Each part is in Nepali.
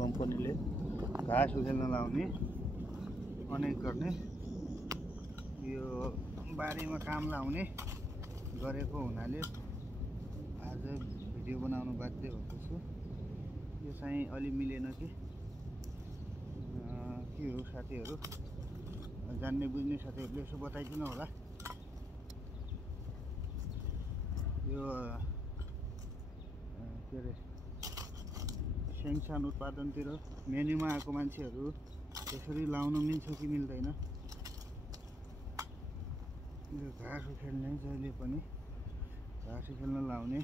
कम्पनीले घाँस उखेल्न लाउने अनेक गर्ने यो बारीमा काम लाउने गरेको हुनाले आज भिडियो बनाउनु बाध्य भएको छु। यो चाहिँ अलि मिलेन कि के हो साथीहरू, जान्ने बुझ्ने साथीहरूले यसो बताइदिनु होला। यो के अरे सानो उत्पादनतिर मेन्युमा आएको मान्छेहरू यसरी लाउन मिल्छ कि मिल्दैन। यो घाँस उखेल्ने जहिले पनि घाँस उखेल्न लाउने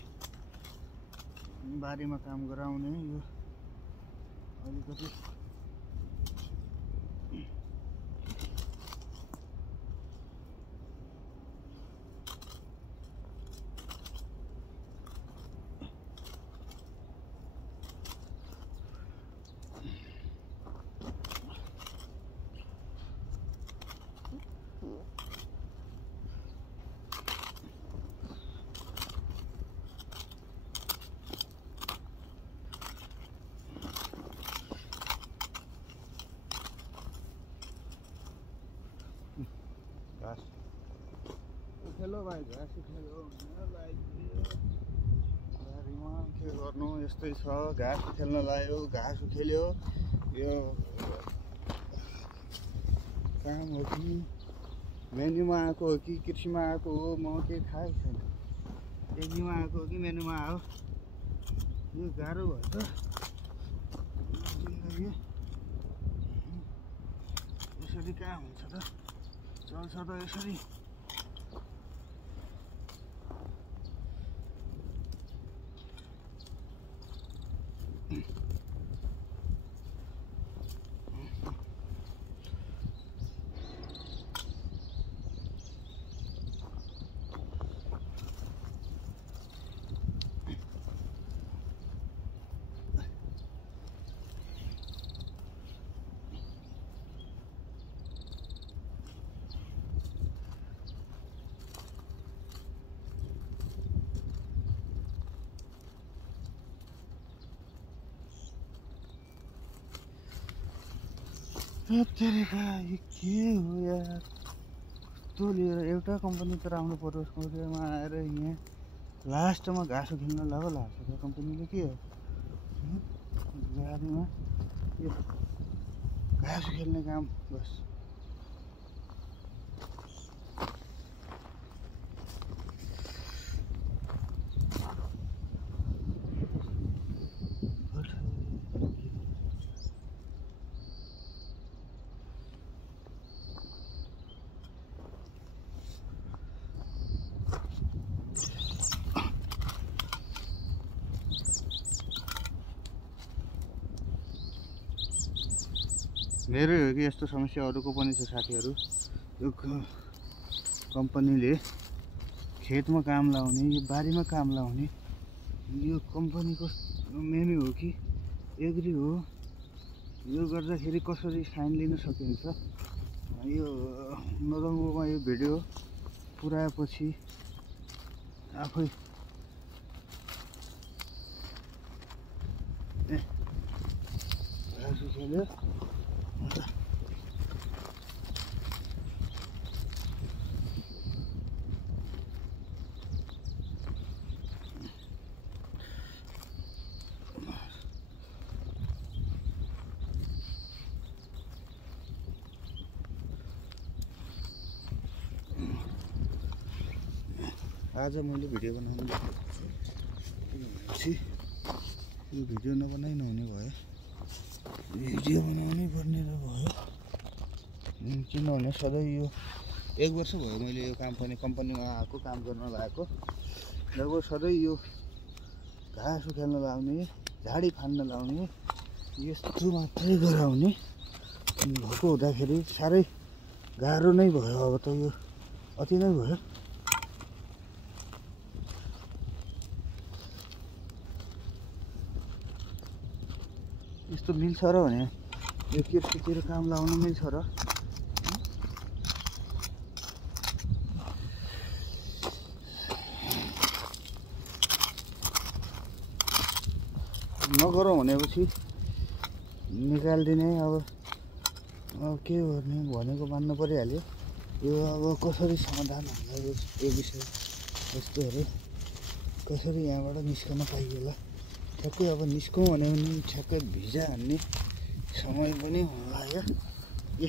बारीमा काम गराउने यो अलिकति घाँस उखेल्यो भाइ, घाँस उखेल्यो बारीमा के गर्नु, यस्तै छ। घाँस उखेल्न लायो, घाँस उखेल्यो। यो काम हो कि मेन्युमा आएको हो कि कृषिमा आएको हो, म केही थाहै छैन। एग्रीमा आएको हो कि मेन्युमा आयो, यो गाह्रो भयो त जिन्दगी। यसरी कहाँ हुन्छ त, चल्छ त यसरी। यो के हो यार, कस्तो लिएर एउटा कम्पनी त राम्रो परोसमा आएर यहाँ लास्टमा घाँस उखेल्न लाग्यो। लाग्छ कम्पनीले के हो गाडीमा यो घाँस उखेल्ने काम बस। मेरै हो कि यस्तो समस्या, अरूको पनि छ साथीहरू। यो कम्पनीले खेतमा काम लाउने, यो बारीमा काम लाउने, यो कम्पनीको मेन्यु हो कि एग्री हो, यो गर्दाखेरि कसरी साइन लिन सकिन्छ। यो नरङ्गोमा यो भिडियो पुऱ्याएपछि आफै घाँस उखेल्यो। आज मैले भिडियो बनाउनु भनेपछि यो भिडियो नबनाइ नहुने भयो, भिडियो बनाउनै पर्ने र भयो। किनभने सधैँ यो 1 वर्ष भयो मैले यो कम्पनीमा आएको, काम गर्न लागेको। लगभग सधैँ यो घाँस उखेल्न लाउने, झाडी फाल्न लाउने, यस्तो मात्रै गराउने भएको हुँदाखेरि साह्रै गाह्रो नै भयो। अब त यो अति नै भयो। यस्तो मिल्छ र भने यो कृषितिर काम लाउनु मिल्छ र। नगरौँ भनेपछि निकालिदिने अब के गर्ने भनेको मान्नु परिहाल्यो। यो अब कसरी समाधान होला यो विषय यस्तोहरू कसरी यहाँबाट निस्कन पाइयोला। ठ्याक्कै अब निस्कौँ भन्यो भने ठ्याक्कै भिजा हान्ने समय पनि हुन लाग्यो। ए